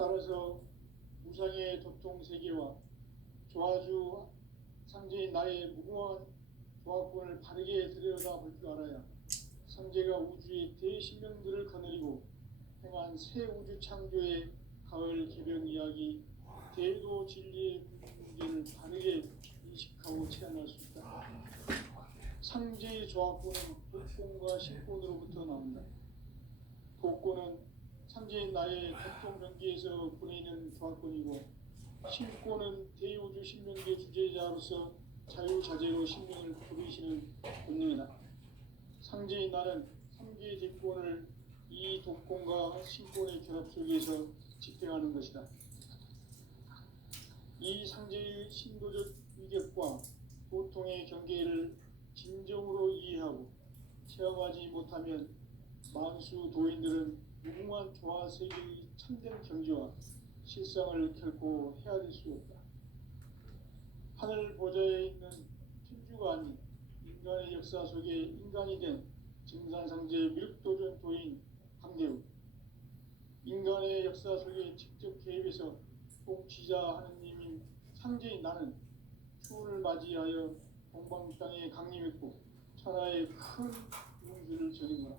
따라서 우상의 도통 세계와 조화주 상제인 나의 무궁한 조합권을 바르게 들여다볼 줄 알아야 상제가 우주의 대신명들을 거느리고 행한 새 우주 창조의 가을 개변 이야기, 대도 진리의 문제를 바르게 인식하고 체험할 수 있다. 상제의 조합권은 독권과 신권으로부터 나온다. 독권은 상제인 나의 도통 경계에서 보내는 조합권이고, 신권은 대우주 신명계 주제자로서 자유자재로 신명을 부리시는 본능이다. 상제인 나는 상계의 대권을 이 독권과 신권의 결합 속에서 집행하는 것이다. 이 상제의 신도적 위격과 고통의 경계를 진정으로 이해하고 체험하지 못하면 만수 도인들은 무궁한 조화 세계의 참된 경지와 실상을 결코 헤아릴 수 없다. 하늘 보좌에 있는 천주가 아닌 인간의 역사 속에 인간이 된 증산상제 미륵도전 도인 황대우, 인간의 역사 속에 직접 개입해서 통치자 하느님인 상제인 나는 추운을 맞이하여 동방 땅에 강림했고 천하의 큰 용주를 전인거라.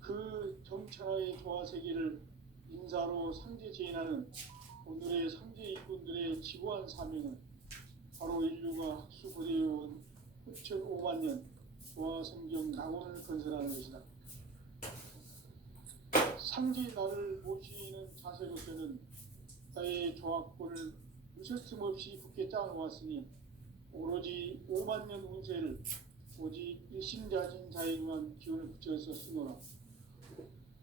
그 정천하의 조화 세계를 인사로 상제 제인하는 오늘의 상제 일꾼들의 지구한 사명은 바로 인류가 학수고대해온 후천 5만 년 조화 성경 낙원을 건설하는 것이다. 상제 나를 모시는 자세로서는 나의 조합권을 무설틈 없이 굳게 짜놓았으니 오로지 5만 년 운세를 오직 일심자진 자에게만 기운을 붙여서 쓰노라.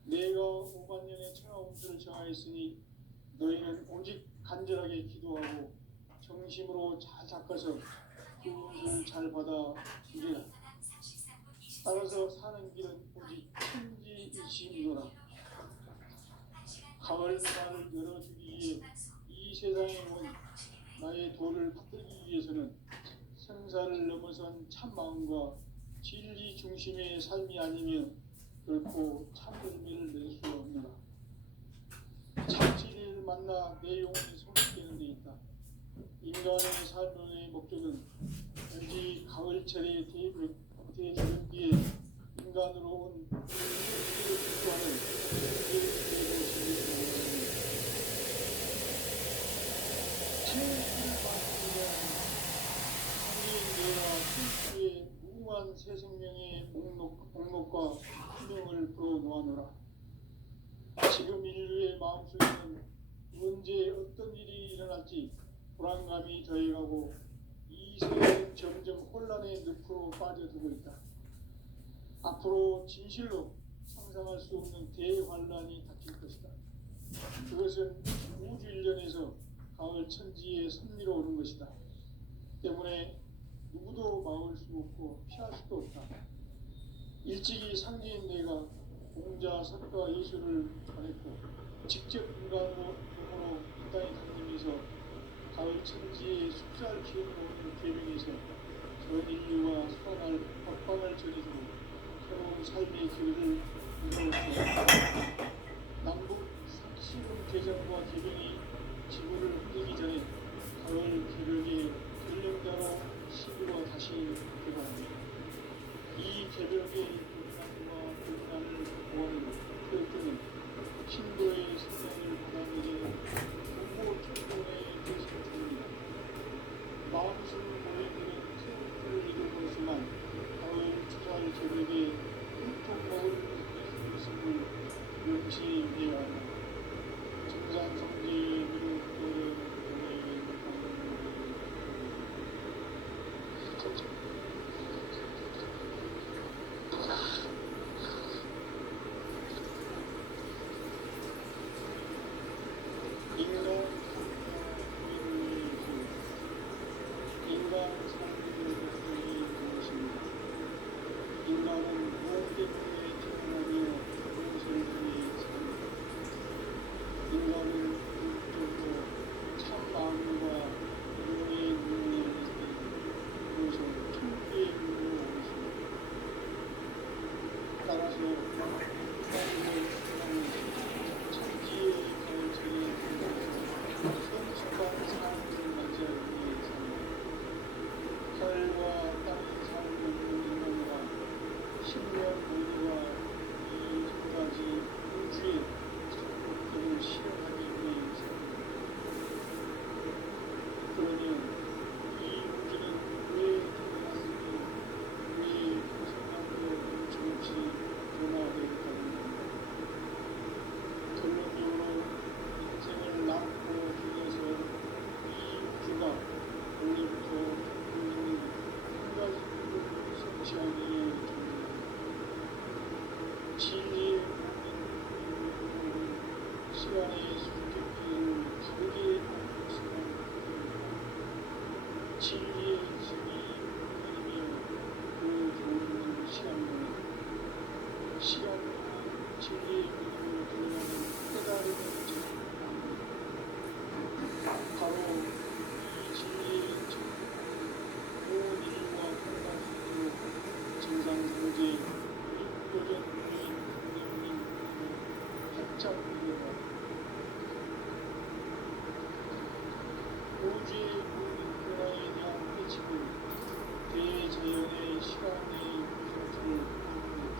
내가 5만 년의 천하 운수를 정하였으니 너희는 오직 간절하게 기도하고 정심으로 잘 닦아서 그 운수를 잘 받아 주리라. 따라서 사는 길은 오직 천지일심이노라. 가을 날을 열어주기 위해 이 세상에 온 나의 도를 받들기 위해서는 생사를 넘어선 참 마음과 진리 중심의 삶이 아니면 결코 참 의미를 낼 수 없노라. 참 진리를 만나 내 영혼이 성숙되는 데 있다. 인간의 삶의 목적은 왠지 가을철의 대조변기에 인간으로 온 인간을 축구하는 세계를 최후를 만드는 상계인 내가 천주의 무궁한 새 생명의 목록과 희명을 불어놓아노라. 지금 인류의 마음속에는 언제 어떤 일이 일어날지 불안감이 더해가고 이 세계는 점점 혼란의 늪으로 빠져들고 있다. 앞으로 진실로 상상할 수 없는 대환란이 닥칠 것이다. 그것은 우주 일련에서 가을 천지에 섭리로 오는 것이다. 때문에 누구도 막을 수 없고 피할 수도 없다. 일찍이 상제인 내가 공자, 석가, 예수를 전했고 직접 인간으로 이 땅에 강림해서 가을 천지에 숫자를 키워놓은 계명에서 전 인류와 살아날 법방을 전해주고 새로운 삶의 길을 이루었다. 남북 상시군 개정과 개명이 지구를 흔들기 전에 가을 개벽의 전령자로 시구가 다시 개방합니다. 이 개벽의 불난과 불난을 보완하는 표현은 신도의 성장을 받아들이는 공고 충분의 대신입니다. 마음술 모임들은 태극을 이루었지만 가을 주살 개벽의 흠뻑 먹을 모습을 명시해야 한다. 증산성지의 미륵도를 인간 삶의 목적이 무엇입니까? 인간은 무엇 때문에 태어나며 무엇을 위해 삽니까? 인간은 궁극적으로 참 마음과 영의 능력을 위해 무엇을 시간의 선택지를 다르게 바꾸었으면 진리의 승이 끊이며 그 좋은 시간 동안 진리의 믿음으로 들어가는 깨달음을 찾습니다. 바로 이 진리의 온 인류와 평강으로 정상성제 육도전 부인 강령님 활짝 일어나 우주의 모든 변화에 대한 회칙을 대자연의 시간의 구조를 보여줍니다.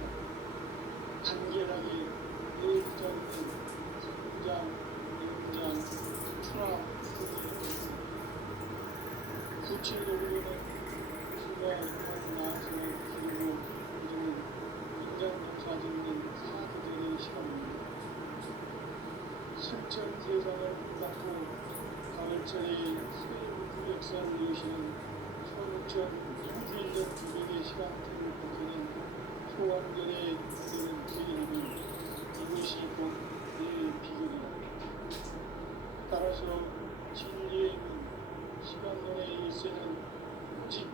간결하게 내부자 있는 성장, 연장, 추락, 구체적으로는 수가 인간 나와서 기르고 이루는 인간농사 짓는 사도전의 시간입니다. 승천 세상을 닫고 가을철의 새 우주 역사를 여시는 1500 우주인력 주변의 시간대를 버티는 소환전의 무대는 기인하니 이것이 곧 내 비결이다. 따라서 진리의 문, 시간론의 열쇠는 오직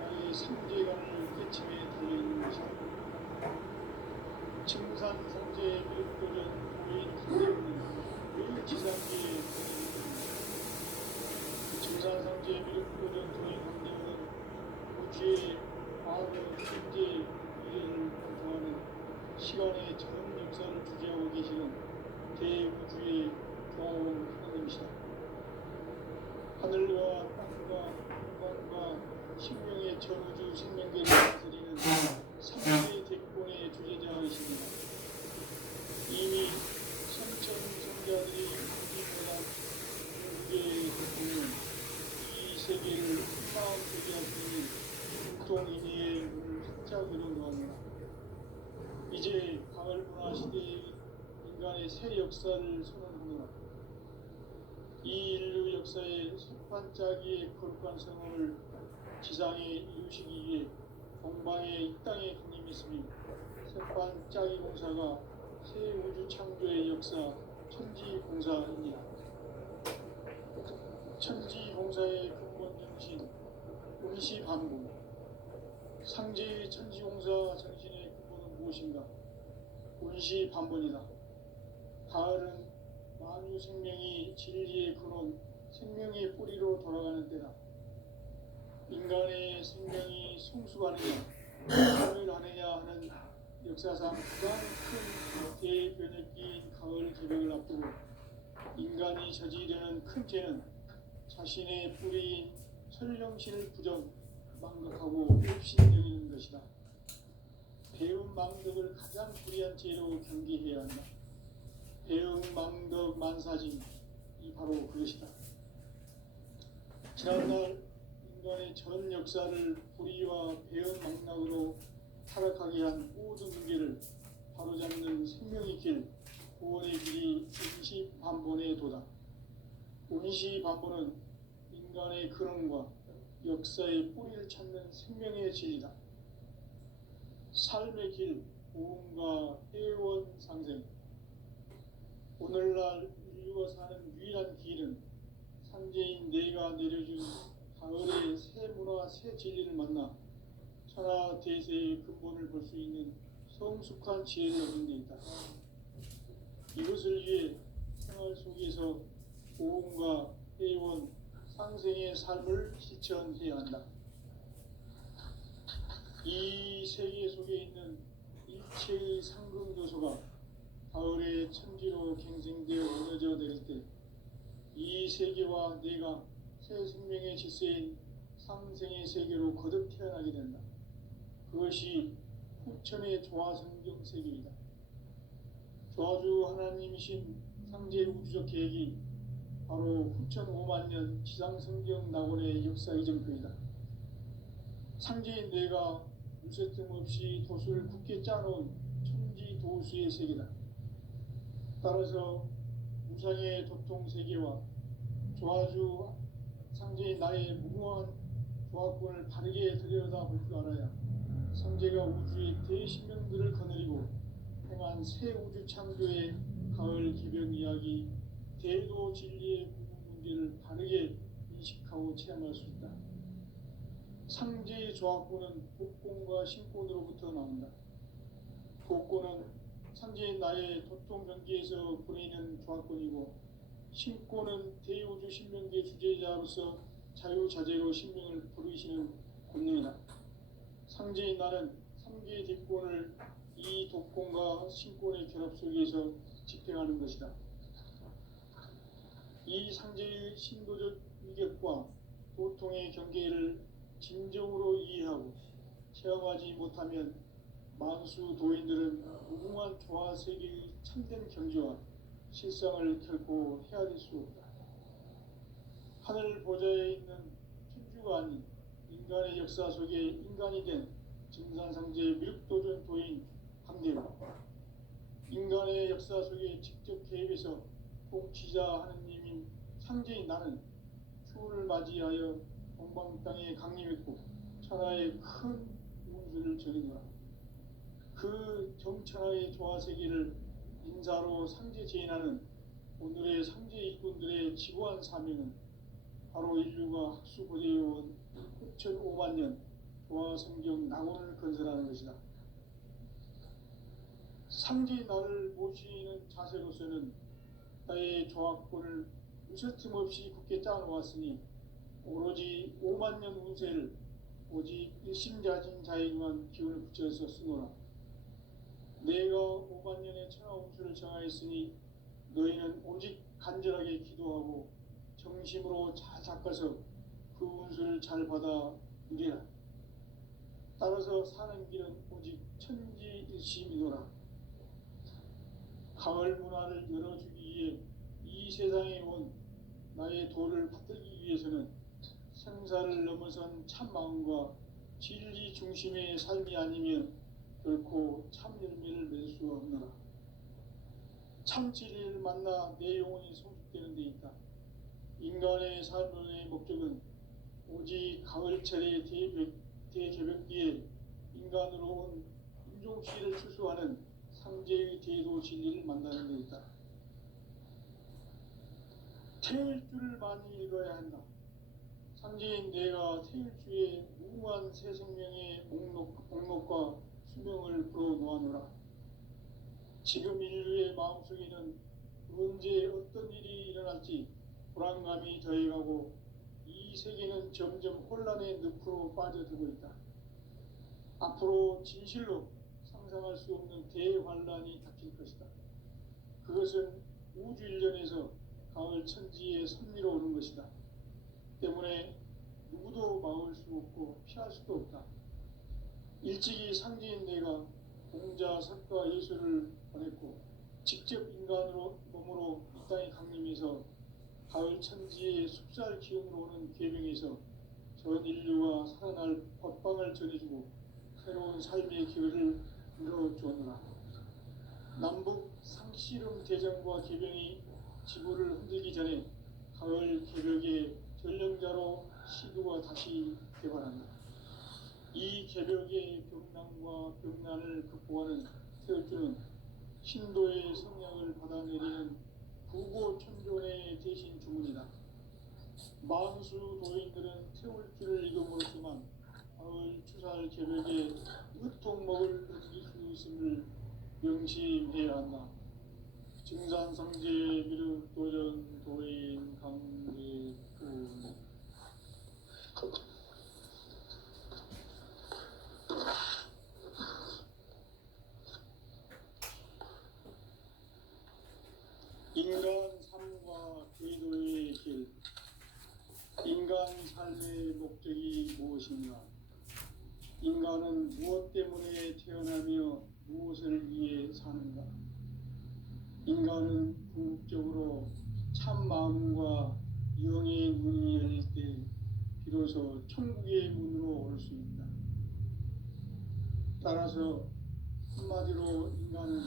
나의 상제관을 깨침에 달려있는 것이다. 층산상제의 밀도전 고인 강령은 왜 지상계에 층산상제의 밀도전 고인 강령은 우주의 과거, 현재, 미래를 관통하는 시간의 전 역사를 주재하고 계시는 대우주의 교황 하나님이시다. 하늘과 땅과 공간과 신명의 전우주 생명계를 다스리는 삼위의 대권의 주제자이십니다. 이미 선천성자들이 우주보다 우주의 대권은 이 세계를 한마음 되게 할 수 있는 공통인의의 문을 활짝 열어놓았노라. 이제 가을 문화 시대의 인간의 새 역사를 선언하노라. 이 인류 역사의 석반짜기의 거룩한 성공을 지상에 이루시기 위해 동방의 이 땅에 군림했으며 석반짜기 공사가 새 우주 창조의 역사 천지공사입니다. 천지공사의 근본 정신 운시반복, 상제의 천지공사 정신의 근본은 무엇인가? 운시반복이다. 가을은 만유 생명이 진리의 근원, 생명의 뿌리로 돌아가는 때다. 인간의 생명이 성숙하느냐, 가을하느냐 하는 역사상 가장 큰 대변혁기인 가을 개벽을 앞두고 인간이 저지르는 큰 죄는 자신의 뿌리인 설령신을 부정, 망각하고 불신여기는 것이다. 배운 망덕을 가장 불의한 죄로 경계해야 한다. 배응 망덕 만사진, 이 바로 그것이다. 지난날 인간의 전 역사를 불의와 배응 망락으로 타락하게 한 모든 문제를 바로잡는 생명의 길, 구원의 길이 운시반본의 도다. 운시반본은 인간의 근원과 역사의 뿌리를 찾는 생명의 진리다. 삶의 길, 고음과 애원 상생. 오늘날 인류가 사는 유일한 길은 상제인 내가 내려준 가을의 새 문화, 새 진리를 만나 천하 대세의 근본을 볼 수 있는 성숙한 지혜를 얻는 데 있다. 이것을 위해 생활 속에서 고음과 애원, 상생의 삶을 실천해야 한다. 이 세계 속에 있는 일체의 상금 요소가 가을의 천지로 갱생되어 무너져 내릴 때 이 세계와 내가 새 생명의 질서인 상생의 세계로 거듭 태어나게 된다. 그것이 후천의 조화성경 세계이다. 조화주 하나님이신 상제 우주적 계획이 바로 후천 5만 년 지상성경 낙원의 역사 이정표이다. 상제인 내가 물새틈 없이 도수를 굳게 짜놓은 천지 도수의 세계다. 따라서 무상의 도통 세계와 조화주 상제인 나의 무궁한 조화권을 바르게 들여다볼 줄 알아야 상제가 우주의 대신명들을 거느리고 행한 새 우주 창조의 가을 개벽 이야기, 대도 진리의 구분 문제를 바르게 인식하고 체험할 수 있다. 상제의 조합구는 독곤과 신곤으로부터 나온다. 독곤은 상제의 나의 도통 경계에서 보내는 조합권이고, 신곤은 대우주 신명기의 주제자로서 자유자재로 신명을 부르시는 권능이다. 상제의 나는 상계의 뒷권을 이 독곤과 신곤의 결합 속에서 집행하는 것이다. 이 상제의 신도적 위격과 도통의 경계를 진정으로 이해하고 체험하지 못하면 만수 도인들은 무궁한 조화 세계의 참된 경지와 실상을 결코 헤아릴 수 없다. 하늘 보좌에 있는 천주가 아닌 인간의 역사 속에 인간이 된 증산상제의 미륵도전 도인 강대우, 인간의 역사 속에 직접 개입해서 통치자 하느님인 상제인 나는 추운을 맞이하여 동방 땅에 강림했고 천하의 큰 운수를 전했노라. 그 정천하의 조화세계를 인사로 상제 제인하는 오늘의 상제 일꾼들의 지고한 사명은 바로 인류가 학수고대해온 6,500만 년 조화성경 낙원을 건설하는 것이다. 상제의 나를 모시는 자세로서는 나의 조합권을 무쇠틈 없이 굳게 짜놓았으니 오로지 5만 년 운세를 오직 일심자진 자에게만 기운을 붙여서 쓰노라. 내가 5만 년의 천하 운수를 정하였으니 너희는 오직 간절하게 기도하고 정심으로 잘 닦아서 그 운수를 잘 받아 누리라. 따라서 사는 길은 오직 천지일심이노라. 가을 문화를 열어주기 위해 이 세상에 온 나의 도를 받들기 위해서는 생사를 넘어선 참 마음과 진리 중심의 삶이 아니면 결코 참 열매를 맺을 수 없노라. 참 진리를 만나 내 영혼이 성숙되는 데 있다. 인간의 삶의 목적은 오직 가을철의 대개벽 뒤에 인간으로 온 인종시를 추수하는 상제의 대도 진리를 만나는 데 있다. 태일주를 많이 읽어야 한다. 상제인 내가 태일주의 무궁한 새 생명의 목록과 수명을 불어놓아노라. 지금 인류의 마음속에는 언제 어떤 일이 일어날지 불안감이 더해가고 이 세계는 점점 혼란의 늪으로 빠져들고 있다. 앞으로 진실로 상상할 수 없는 대환란이 닥칠 것이다. 그것은 우주 일련에서 가을 천지에 선미로 오는 것이다. 때문에 누구도 막을 수 없고 피할 수도 없다. 일찍이 상제인 내가 공자, 석가, 예수를 보냈고 직접 인간으로 몸으로 이 땅에 강림해서 가을 천지의 숲살 기운으로 오는 계명에서 전 인류가 살아날 법방을 전해주고 새로운 삶의 기회를 열어주었노라. 남북 상씨름 대전과 계병이 지구를 흔들기 전에 가을 개벽의 전령자로 시도가 다시 개발한다. 이 개벽의 병난과 병난을 극복하는 태울주는 신도의 성령을 받아내리는 부고천존의 대신 주문이다. 만수 도인들은 태울주를 읽음으로써만 가을 추살 개벽에 으통먹을 넘길 수 있음을 명심해야 한다. 증산성제 미륵도전 도인 강대군. 인간 삶과 제도의 길. 인간 삶의 목적이 무엇인가? 인간은 무엇 때문에 태어나며 무엇을 위해 사는가? 인간은 궁극적으로 참 마음과 영의 문이 열릴 때 비로소 천국의 문으로 올 수 있다. 따라서 한마디로 인간은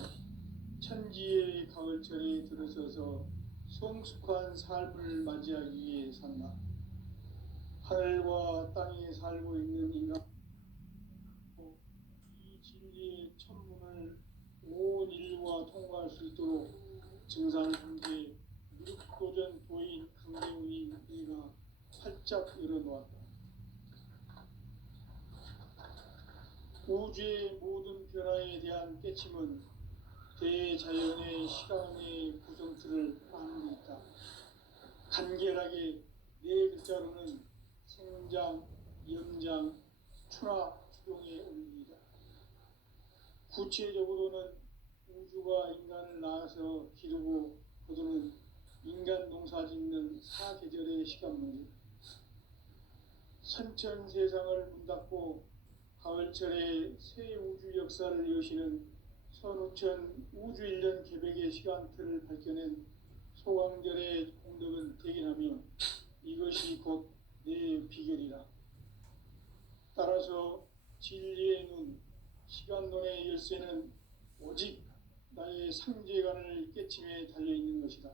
천지의 가을철에 들어서서 성숙한 삶을 맞이하기 위해 산다. 하늘과 땅에 살고 있는 인간, 이 진리의 천문을 온 인류가 통과할 수 있도록 증산상제 무력도전 도인 강대훈이 이가 활짝 열어놓았다. 우주의 모든 변화에 대한 깨침은 대자연의 시간의 구성틀을 아는 데 있다. 간결하게 네 글자로는 생장, 연장, 추나 추동의 원리이다. 구체적으로는 우주가 인간을 낳아서 기르고 거두는 인간 농사 짓는 사계절의 시간 문제. 선천 세상을 문닫고 가을철에 새 우주 역사를 여시는 선우천 우주 1년 개백의 시간틀을 밝혀낸 소강절의 공덕은 대견하며 이것이 곧 내 비결이라. 따라서 진리의 눈, 시간론의 열쇠는 오직 나의 상제관을 깨침에 달려있는 것이다.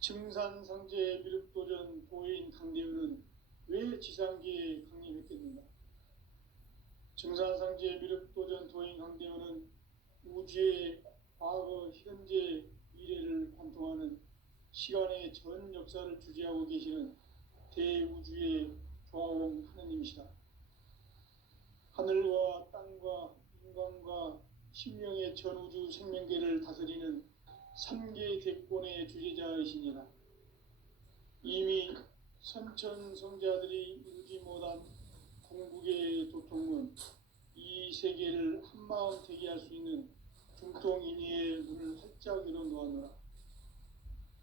증산상제 미륵도전 도인 강대훈은 왜 지상기에 강림했겠는가? 증산상제 미륵도전 도인 강대훈은 우주의 과거, 현재, 미래를 관통하는 시간의 전 역사를 주재하고 계시는 대우주의 조화원 하느님이시다. 하늘과 땅과 인간과 신명의 전우주 생명계를 다스리는 3계 대권의 주제자이시니라. 이미 선천성자들이 이루지 못한 궁극의 도통은 이 세계를 한마음 되게 할 수 있는 중통인의의 문을 활짝 열어놓았노라.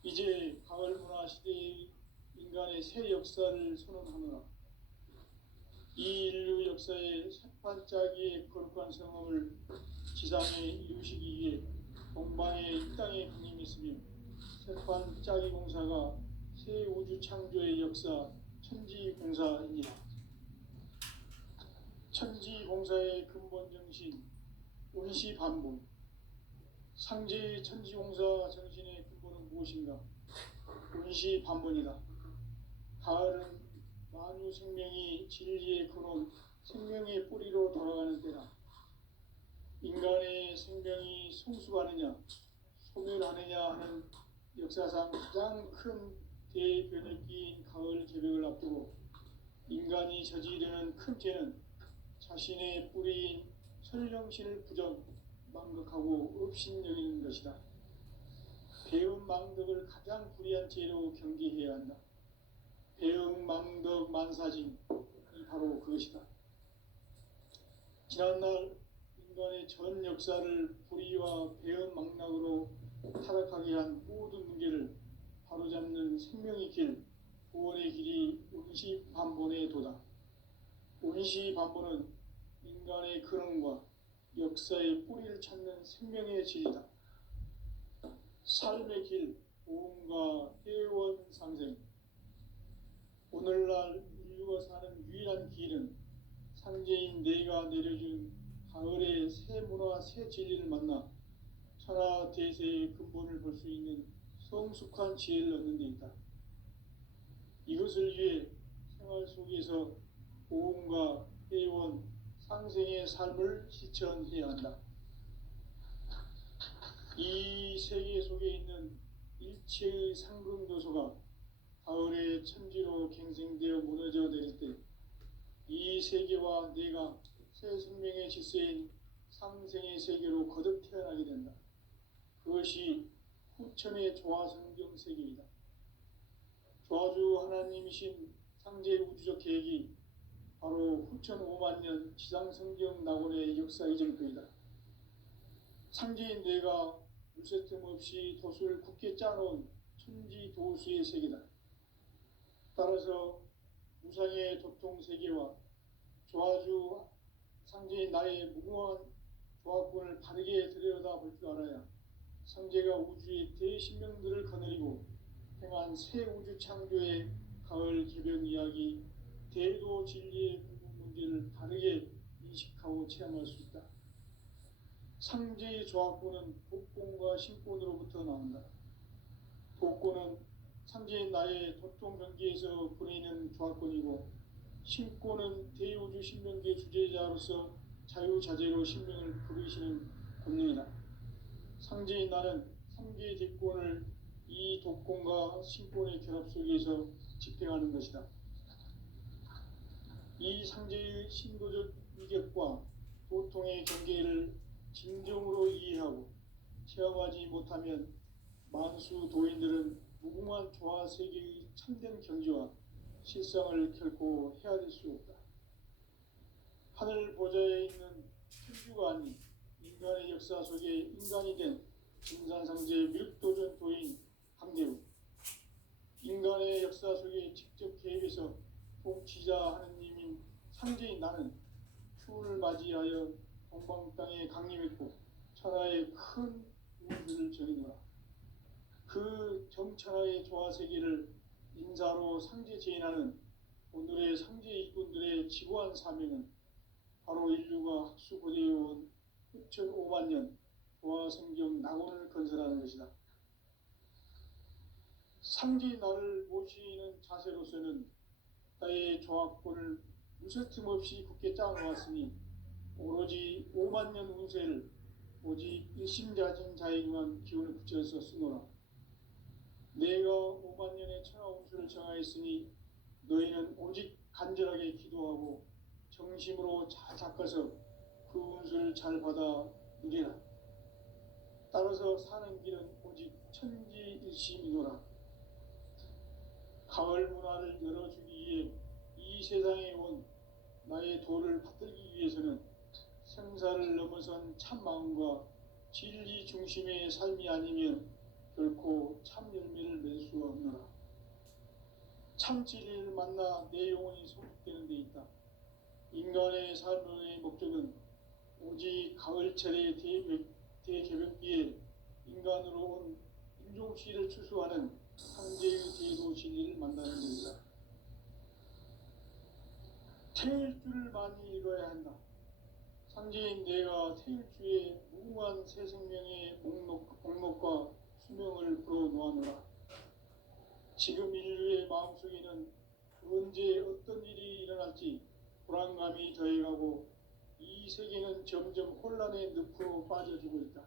이제 가을 문화 시대의 인간의 새 역사를 선언하노라. 이 인류 역사의 새반짝이의 거룩한 성험을 지상에 이루시기 위해 동방의 이 땅에 강림했으며 새반짝이 공사가 새 우주 창조의 역사 천지공사입니다. 천지공사의 근본 정신 운시반본. 상제의 천지공사 정신의 근본은 무엇인가? 운시반본이다. 가을은 만유 생명이 진리의 근원, 생명의 뿌리로 돌아가는 때다. 인간의 생명이 성숙하느냐, 소멸하느냐 하는 역사상 가장 큰 대변혁기인 가을 개벽을 앞두고 인간이 저지르는 큰 죄는 자신의 뿌리인 설령신을 부정, 망극하고 업신여기는 것이다. 배은망덕을 가장 불의한 죄로 경계해야 한다. 배은망덕 만사징이 바로 그것이다. 지난날 인간의 전 역사를 불의와 배은망락으로 타락하게 한 모든 문제를 바로잡는 생명의 길, 구원의 길이 운시반본의 도다. 운시반본은 인간의 근원과 역사의 뿌리를 찾는 생명의 진리다. 삶의 길, 보험과 회원상생. 오늘날 인류가 사는 유일한 길은 상제인 내가 내려준 가을의 새 문화, 새 진리를 만나 천하 대세의 근본을 볼 수 있는 성숙한 지혜를 얻는 데 있다. 이것을 위해 생활 속에서 보험과 회원, 상생의 삶을 실천해야 한다. 이 세계 속에 있는 일체의 상금도소가 가을의 천지로 갱생되어 무너져 내릴 때 이 세계와 내가 새 생명의 질서인 상생의 세계로 거듭 태어나게 된다. 그것이 후천의 조화성경 세계이다. 조화주 하나님이신 상제 우주적 계획이 바로 후천 5만년 지상성경 낙원의 역사 이정표이다. 상제인 내가 물새 틈 없이 도수를 굳게 짜놓은 천지도수의 세계다. 따라서 무상의 도통세계와 조화주 상제인 나의 무궁한 조화권을 바르게 들여다볼 줄 알아야 상제가 우주의 대신명들을 거느리고 행한 새 우주 창조의 가을 개벽 이야기, 대도 진리의 궁극 문제를 바르게 인식하고 체험할 수 있다. 상제의 조화권은 복권과 신권으로부터 나온다. 복권은 상제인 나의 도통 경계에서 보내는 조화권이고, 신권은 대우주 신명계 주제자로서 자유자재로 신명을 부르시는 본능이다. 상제인 나는 3개 대권을 이 독권과 신권의 결합 속에서 집행하는 것이다. 이 상제의 신도적 위격과 도통의 경계를 진정으로 이해하고 체험하지 못하면 만수 도인들은 무궁한 조화 세계의 참된 경지와 실상을 결코 헤아릴 수 없다. 하늘 보좌에 있는 천주가 아닌 인간의 역사 속에 인간이 된 증산상제 미륵도전 도인 강대우, 인간의 역사 속에 직접 개입해서 통치자 하느님인 상제인 나는 추운을 맞이하여 동방 땅에 강림했고 천하의 큰 우주를 정의노라. 그 정천하의 조화세계를 인사로 상제 제인하는 오늘의 상제 일꾼들의 지고한 사명은 바로 인류가 학수고대해온 6,500만 년 조화성경 낙원을 건설하는 것이다. 상제인 나를 모시는 자세로서는 나의 조합권을 무쇠틈 없이 굳게 짜놓았으니 오로지 5만 년 운세를 오직 일심자진 자에게만 기운을 붙여서 쓰노라. 내가 5만 년의 천하 운수를 정하였으니 너희는 오직 간절하게 기도하고 정심으로 잘 닦아서 그 운수를 잘 받아 누리라. 따라서 사는 길은 오직 천지일심이노라. 가을 문화를 열어주기 위해 이 세상에 온 나의 도를 받들기 위해서는 생사를 넘어선 참 마음과 진리 중심의 삶이 아니면 결코 참 열매를 맺을 수가 없노라. 참 진리를 만나 내 영혼이 소속되는 데 있다. 인간의 삶의 목적은 오직 가을철의 대개벽기에 인간으로 온 인종시를 추수하는 상제의 제도 진리를 만나는 것이다. 태일 줄을 많이 읽어야 한다. 상제인 내가 태일주의 무궁한 새 생명의 목록과 수명을 불어놓아노라. 지금 인류의 마음속에는 언제 어떤 일이 일어날지 불안감이 더해가고 이 세계는 점점 혼란의 늪으로 빠져들고 있다.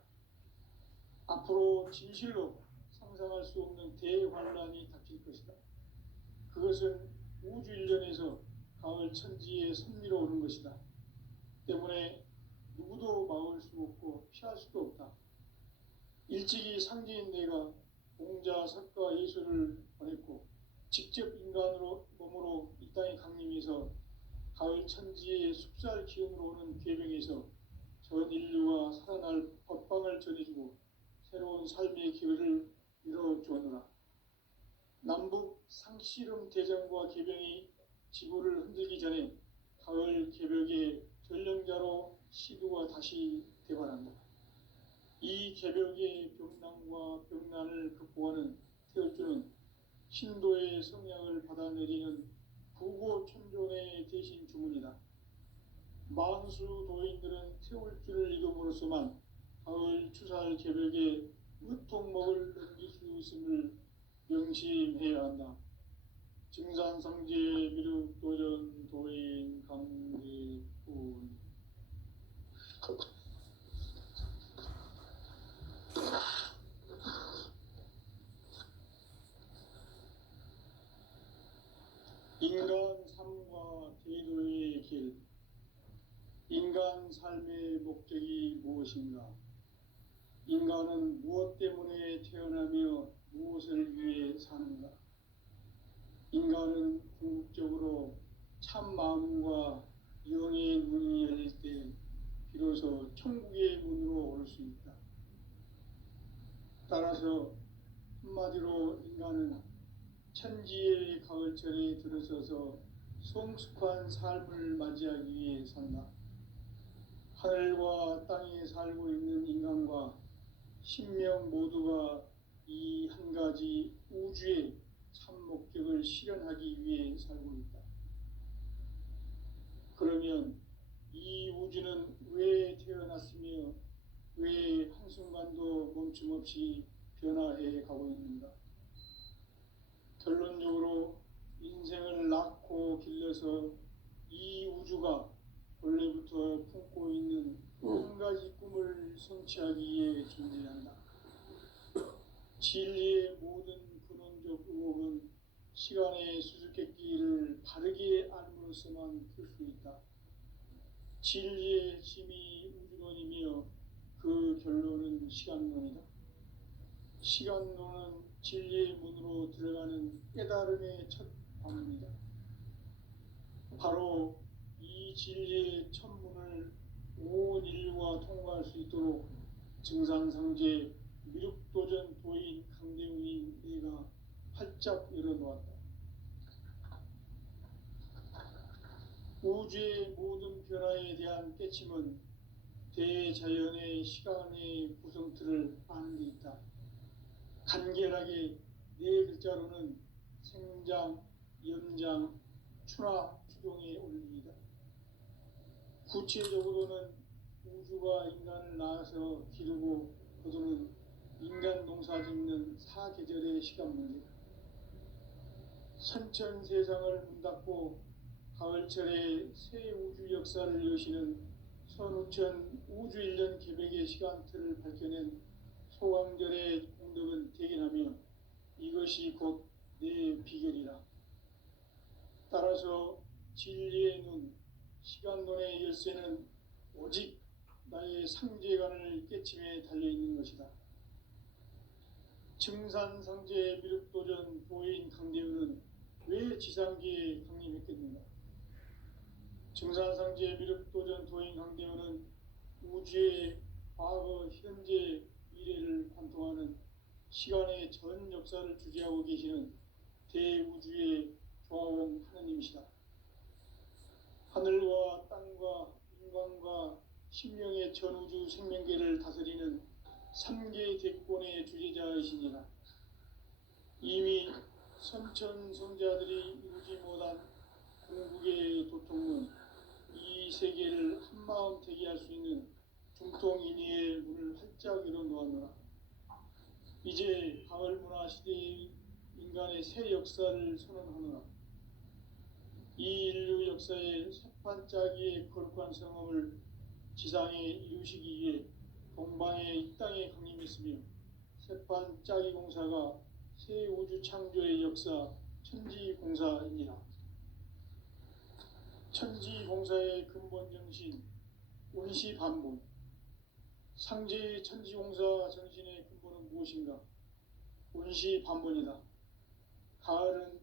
앞으로 진실로 상상할 수 없는 대환란이 닥칠 것이다. 그것은 우주 일련에서 가을 천지의 섭리로 오는 것이다. 때문에 누구도 막을 수 없고 피할 수도 없다. 일찍이 상제인 내가 공자, 석가, 예수를 보냈고 직접 인간으로 몸으로 이 땅에 강림해서 가을 천지의 숲살 기운으로 오는 계명에서 전 인류가 살아날 법방을 전해주고 새로운 삶의 기회를 이뤄주었노라. 남북 상씨름 대전과 계병이 지구를 흔들기 전에 가을 개벽의 전령자로 시두가 다시 대발한다. 이 개벽의 병난과 병난을 극복하는 태울주는 신도의 성향을 받아내리는 구고천존의 대신 주문이다. 만수 도인들은 태울주를 읽음으로써만 가을 추살 개벽의 으통목을 넘길 수 있음을 명심해야 한다. 증산상제 미륵도전 도인 강대훈. 인간 삶과 제도의 길. 인간 삶의 목적이 무엇인가? 인간은 무엇 때문에 태어나며 무엇을 위해 사는가? 인간은 궁극적으로 참 마음과 영의 문이 열릴 때 비로소 천국의 문으로 올 수 있다. 따라서 한마디로 인간은 천지의 가을철에 들어서서 성숙한 삶을 맞이하기 위해 산다. 하늘과 땅에 살고 있는 인간과 신명 모두가 이 한 가지 우주의 참 목적을 실현하기 위해 살고 있다. 그러면 이 우주는 왜 태어났으며 왜 한순간도 멈춤없이 변화해 가고 있는가? 결론적으로 인생을 낳고 길러서 이 우주가 원래부터 품고 있는 한 가지 꿈을 성취하기 위해 존재한다. 진리의 모든 근원적 의혹은 시간의 수수께끼를 바르게 알므로써만 풀 수 있다. 진리의 핵심이 우주론이며 그 결론은 시간론이다. 시간론은 진리의 문으로 들어가는 깨달음의 첫 방문이다. 바로 이 진리의 첫 문을 온 인류가 통과할 수 있도록 증산상제 미륵도전 도인 강대웅이 내가 활짝 열어놓았다. 우주의 모든 변화에 대한 깨침은 대자연의 시간의 구성틀을 아는 데 있다. 간결하게 네 글자로는 생장, 연장, 추나 추종의 원리이다. 구체적으로는 우주가 인간을 낳아서 기르고 거두는 인간 농사 짓는 사계절의 시간 문제다. 선천 세상을 문닫고 가을철에 새 우주 역사를 여시는 선우천 우주 1년 계백의 시간틀을 밝혀낸 소강절의 공덕은 대견하며 이것이 곧 내 비결이라. 따라서 진리의 눈, 시간론의 열쇠는 오직 나의 상제관을 깨침에 달려있는 것이다. 증산상제 미륵도전 도인 강대우는 왜 지상계에 강림했겠는가? 증산상제 미륵도전 도인 강대우는 우주의 과거, 현재, 미래를 관통하는 시간의 전 역사를 주재하고 계시는 대우주의 조화원 하느님이시다. 하늘과 땅과 인간과 신명의 전우주 생명계를 다스리는 3계 대권의 주재자이시니라. 이미 선천성자들이 이루지 못한 궁극의 도통은 이 세계를 한마음 되게 할 수 있는 중통인의의 문을 활짝 열어놓았노라. 이제 가을문화 시대의 인간의 새 역사를 선언하노라. 이 인류 역사의 새판짜기의 거룩한 성험을 지상에 이루시기 위해 동방의 이 땅에 강림했으며 새판짜기 공사가 새 우주 창조의 역사 천지공사이니라. 천지공사의 근본 정신 온시반본. 상제의 천지공사 정신의 근본은 무엇인가? 온시반본이다. 가을은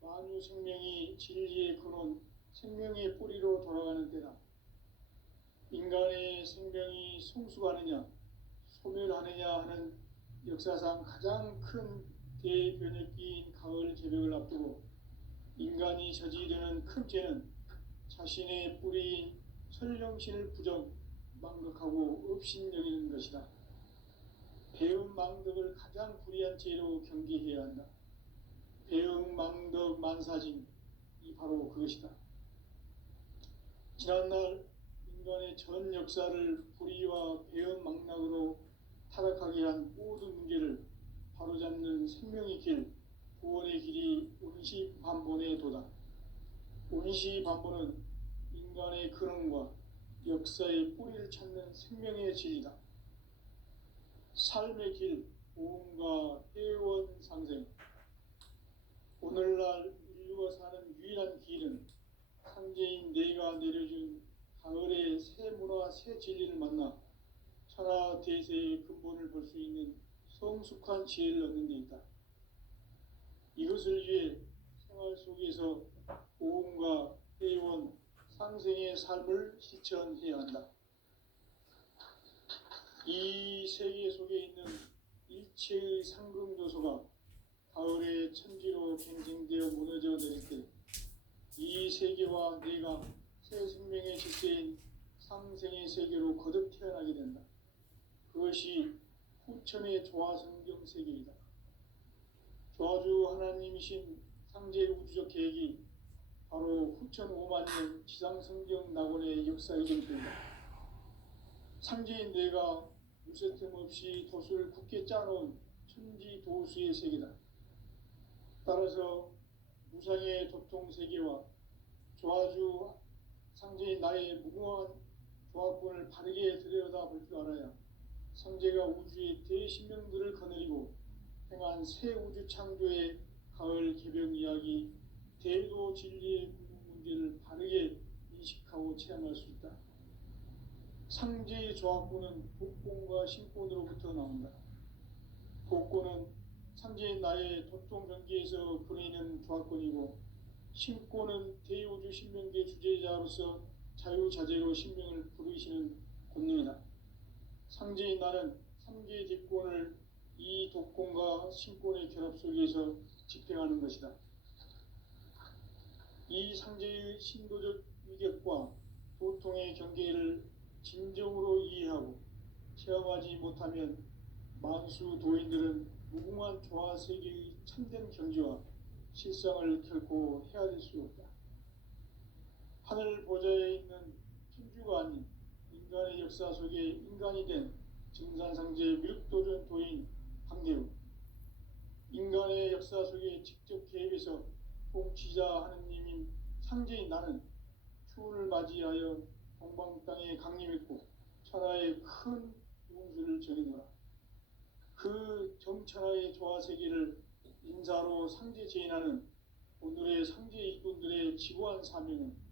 만유 생명이 진리의 근원, 생명의 뿌리로 돌아가는 때다. 인간의 생명이 성숙하느냐, 소멸하느냐 하는 역사상 가장 큰 대변혁기인 가을 개벽을 앞두고 인간이 저지르는 큰 죄는 자신의 뿌리인 설령신을 부정, 망극하고 업신여기는 것이다. 배움 망덕을 가장 불의한 죄로 경계해야 한다. 배움 망덕 만사징, 이 바로 그것이다. 지난날 인간의 전 역사를 불의와 배움 망락으로 타락하게 한 모든 문제를 바로잡는 생명의 길, 구원의 길이 온시반본의 도다. 온시반본은 인간의 근원과 역사의 뿌리를 찾는 생명의 진리다. 삶의 길, 보험과 회원 상생. 오늘날 인류가 사는 유일한 길은 상제인 내가 내려준 가을의 새 문화, 새 진리를 만나 천하 대세의 근본을 볼 수 있는 성숙한 지혜를 얻는 데 있다. 이것을 위해 생활 속에서 보험과 회원, 상생의 삶을 실천해야 한다. 이 세계 속에 있는 일체의 상금조소가 가을의 천지로 갱생되어 무너져 내릴 때 이 세계와 내가 새 생명의 실제인 상생의 세계로 거듭 태어나게 된다. 그것이 후천의 조화성경 세계이다. 조화주 하나님이신 상제 우주적 계획이 바로 후천 5만년 지상성경 낙원의 역사의 전표이다. 상제인 내가 무쇠틈 없이 돛을 굳게 짜놓은 천지도수의 세계다. 따라서 무상의 도통 세계와 조화주 상제인 나의 무궁한 조합권을 바르게 들여다볼 줄 알아야 성제가 우주의 대신명들을 거느리고 행한 새 우주 창조의 가을 개벽 이야기, 대도 진리의 문제를 바르게 인식하고 체험할 수 있다. 상제의 조합권은 복권과 신권으로부터 나온다. 복권은 상제의 나의 도통 경계에서 보내는 조합권이고, 신권은 대우주 신명계 주제자로서 자유자재로 신명을 부르시는 권능이다. 상제의 나는 삼계의 뒷권을 이 독권과 신권의 결합 속에서 집행하는 것이다. 이 상제의 신도적 위격과 도통의 경계를 진정으로 이해하고 체험하지 못하면 만수 도인들은 무궁한 조화 세계의 참된 경지와 실상을 결코 헤아릴 수 없다. 하늘 보좌에 있는 천주가 아닌 인간의 역사 속에 인간이 된 증산상제 미륵도전 도인 황대우, 인간의 역사 속에 직접 개입해서 통치자 하느님인 상제인 나는 추운을 맞이하여 동방 땅에 강림했고 천하의 큰 운수를 전해노라. 그 정천하의 조화세계를 인사로 상제 제인하는 오늘의 상제 일꾼들의 지고한 사명은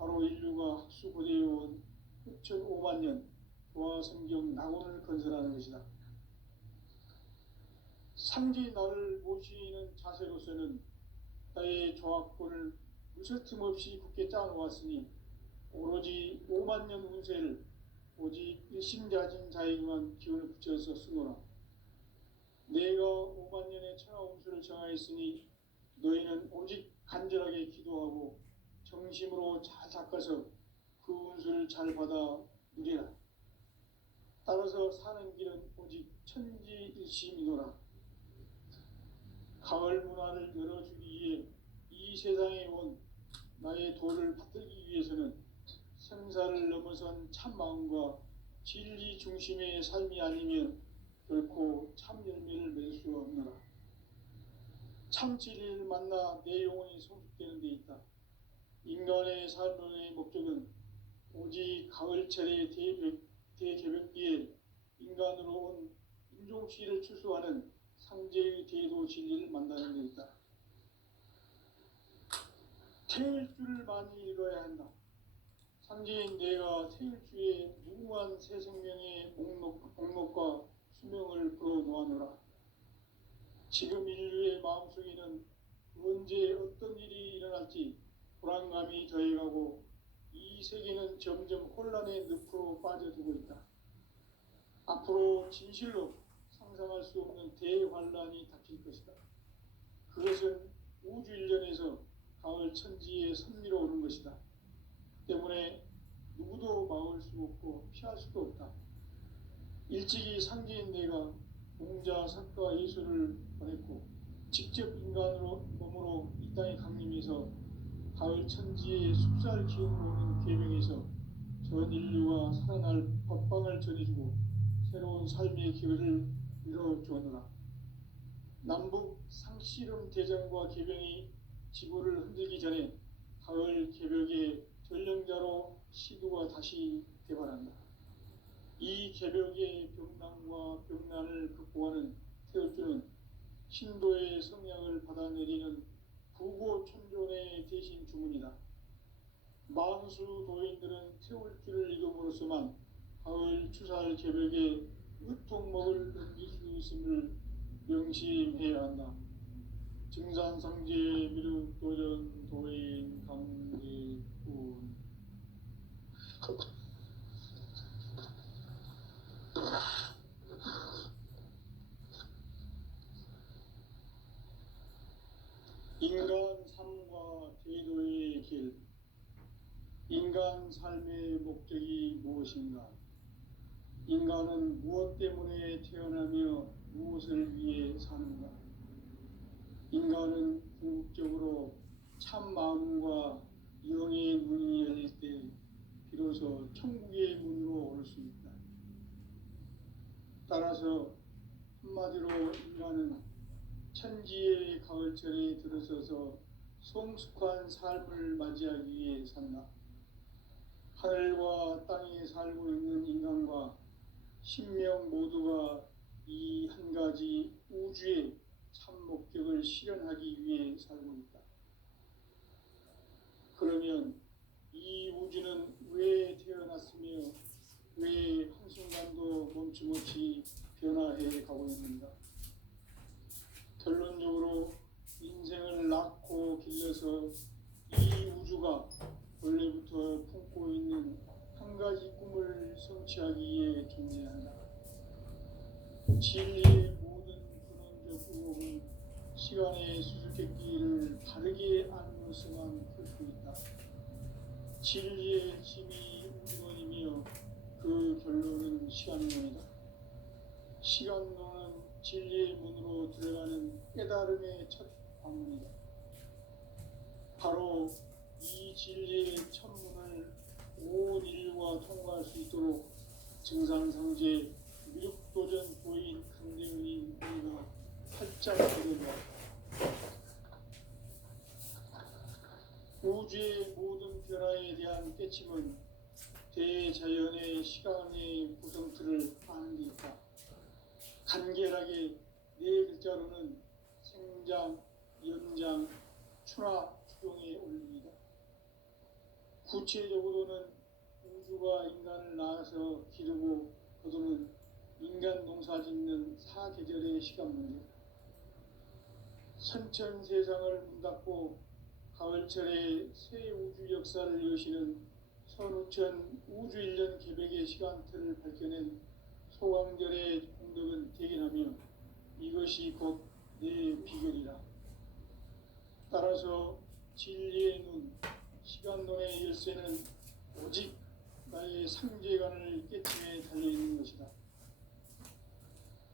바로 인류가 학수고대해온 6,500만 년 조화성경 낙원을 건설하는 것이다. 상제의 나를 모시는 자세로서는 나의 조합권을 무설틈 없이 굳게 짜놓았으니 오로지 5만 년 운세를 오직 일심자진 자에게만 기운을 붙여서 쓰노라. 내가 5만 년의 천하 운수를 정하였으니 너희는 오직 간절하게 기도하고 정심으로 잘 닦아서 그 운수를 잘 받아 누리라. 따라서 사는 길은 오직 천지일심이노라. 가을 문화를 열어주기 위해 이 세상에 온 나의 도를 받들기 위해서는 생사를 넘어선 참마음과 진리 중심의 삶이 아니면 결코 참 열매를 맺을 수 없노라. 참 진리를 만나 내 영혼이 성숙되는 데 있다. 인간의 삶의 목적은 오직 가을철의 대개벽기에 인간으로 온 인종씨를 추수하는 상제의 대도 진리를 만나는 데 있다. 태일 줄을 많이 읽어야 한다. 상제인 내가 태일주의 무궁한 새 생명의 목록과 수명을 불어놓아노라. 지금 인류의 마음속에는 언제 어떤 일이 일어날지 불안감이 더해가고 이 세계는 점점 혼란의 늪으로 빠져들고 있다. 앞으로 진실로 상상할 수 없는 대환란이 닥칠 것이다. 그것은 우주 일련에서 가을 천지의 섭리로 오는 것이다. 때문에 누구도 막을 수 없고 피할 수도 없다. 일찍이 상제인 내가 공자, 석가, 예수를 보냈고 직접 인간으로 몸으로 이 땅에 강림해서 가을 천지의 숲살 기운으로 오는 계명에서 전 인류가 살아날 법방을 전해주고 새로운 삶의 기회를 이뤄주었노라. 남북 상씨름 대전과 계병이 지구를 흔들기 전에 가을 개벽의 전령자로 시도가 다시 개발한다. 이 개벽의 병난과 병난을 극복하는 태울주는 신도의 성향을 받아내리는 부고천존의 대신 주문이다. 만수 도인들은 태울주를 읽음으로써만 가을 추살 개벽에 으통목을 넘길 수 있음을 명심해야 한다. 증산상제 미륵도전 도인 강제군. 인간 삶과 제도의 길. 인간 삶의 목적이 무엇인가? 인간은 무엇 때문에 태어나며 무엇을 위해 사는가? 인간은 궁극적으로 참 마음과 영의 문이 열릴 때 비로소 천국의 문으로 올 수 있다. 따라서 한마디로 인간은 천지의 가을철에 들어서서 성숙한 삶을 맞이하기 위해 산다. 하늘과 땅에 살고 있는 인간과 신명 모두가 이 한 가지 우주의 참 목적을 실현하기 위해 살고 있다. 그러면 이 우주는 왜 태어났으며 왜 한순간도 멈춤없이 변화해 가고 있는가? 결론적으로 인생을 낳고 길러서 이 우주가 원래부터 품고 있는 한 가지 꿈을 성취하기 위해 존재한다. 진리의 모든 근원적 의혹은 시간의 수수께끼를 바르게 알므로서만 풀 수 있다. 진리의 핵심이 우주론이며 그 결론은 시간론이다. 시간론은 진리의 문으로 들어가는 깨달음의 첫 방문이다. 바로 이 진리의 첫 문을 온 인류가 통과할 수 있도록 증산성제 미륵도전 도인 강대은인 우리가 활짝 열어놓았다. 우주의 모든 변화에 대한 깨침은 대자연의 시간의 구성틀을 아는 데 있다. 간결하게 네 글자로는 생장, 연장, 추나 추동의 원리이다. 구체적으로는 우주가 인간을 낳아서 기르고 거두는 인간 농사 짓는 사계절의 시간 문제. 선천 세상을 문 닫고 가을철에 새 우주 역사를 여시는 선우천 우주일년 개백의 시간틀을 밝혀낸 소강절의 공덕은 대견하며 이것이 곧 내 비결이라. 따라서 진리의 눈, 시간론의 열쇠는 오직 나의 상제관을 깨침에 달려있는 것이다.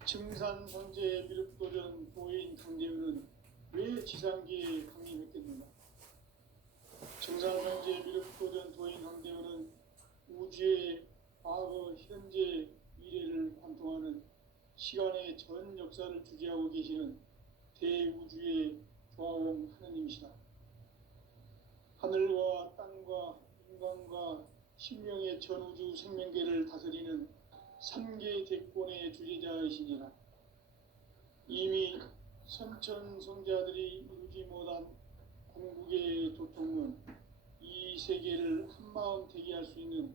증산성제 미륵도전 도인 강재훈은 왜 지상계에 강림했겠는가? 증산성제 미륵도전 도인 강재훈은 우주의 과거, 현재, 미래를 관통하는 시간의 전 역사를 주재하고 계시는 대우주의 조화원 하느님이시다. 하늘과 땅과 인간과 신명의 전우주 생명계를 다스리는 3개 대권의 주제자이시니라. 이미 선천성자들이 이루지 못한 궁극의 도통은 이 세계를 한마음 되게 할 수 있는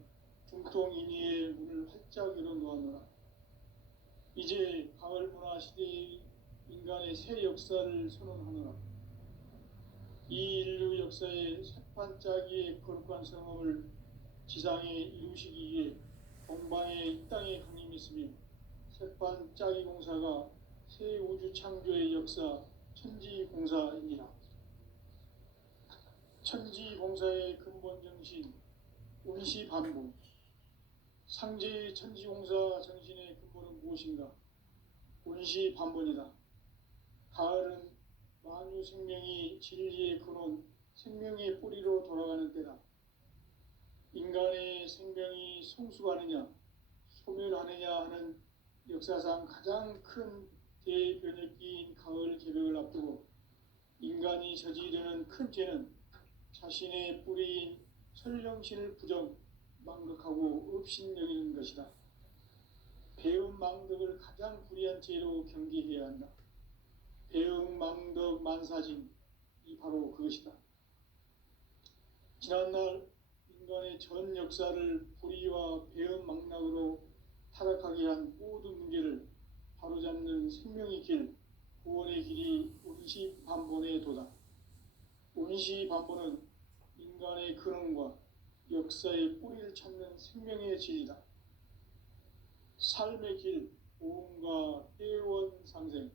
중통인의의 문을 활짝 열어놓았노라. 이제 가을 문화 시대의 인간의 새 역사를 선언하노라. 이 인류 역사의 새판짜기의 거룩한 성험을 지상에 이루시기 위해 동방에 이 땅에 강림했으며 새판짜기 공사가 새 우주 창조의 역사 천지공사이니라. 천지공사의 근본 정신 운시반복. 상제의 천지공사 정신의 근본은 무엇인가? 운시반복이다. 가을은 만유 생명이 진리의 근원, 생명의 뿌리로 돌아가는 때다. 인간의 생명이 성숙하느냐, 소멸하느냐 하는 역사상 가장 큰 대변혁기인 가을 개벽을 앞두고 인간이 저지르는 큰 죄는 자신의 뿌리인 설령신을 부정, 망덕하고 업신여기는 것이다. 배움 망덕을 가장 불의한 죄로 경계해야 한다. 배움 망덕 만사진, 이 바로 그것이다. 지난날 인간의 전 역사를 불의와 배움 망락으로 타락하게 한 모든 문제를 바로잡는 생명의 길, 구원의 길이 운시반본의 도다. 운시반본은 인간의 근원과 역사의 뿌리를 찾는 생명의 진리다. 삶의 길, 보험과 회원 상생.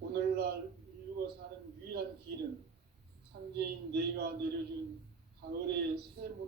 오늘날 인류가 사는 유일한 길은 상제인 내가 내려준 가을의 새 문화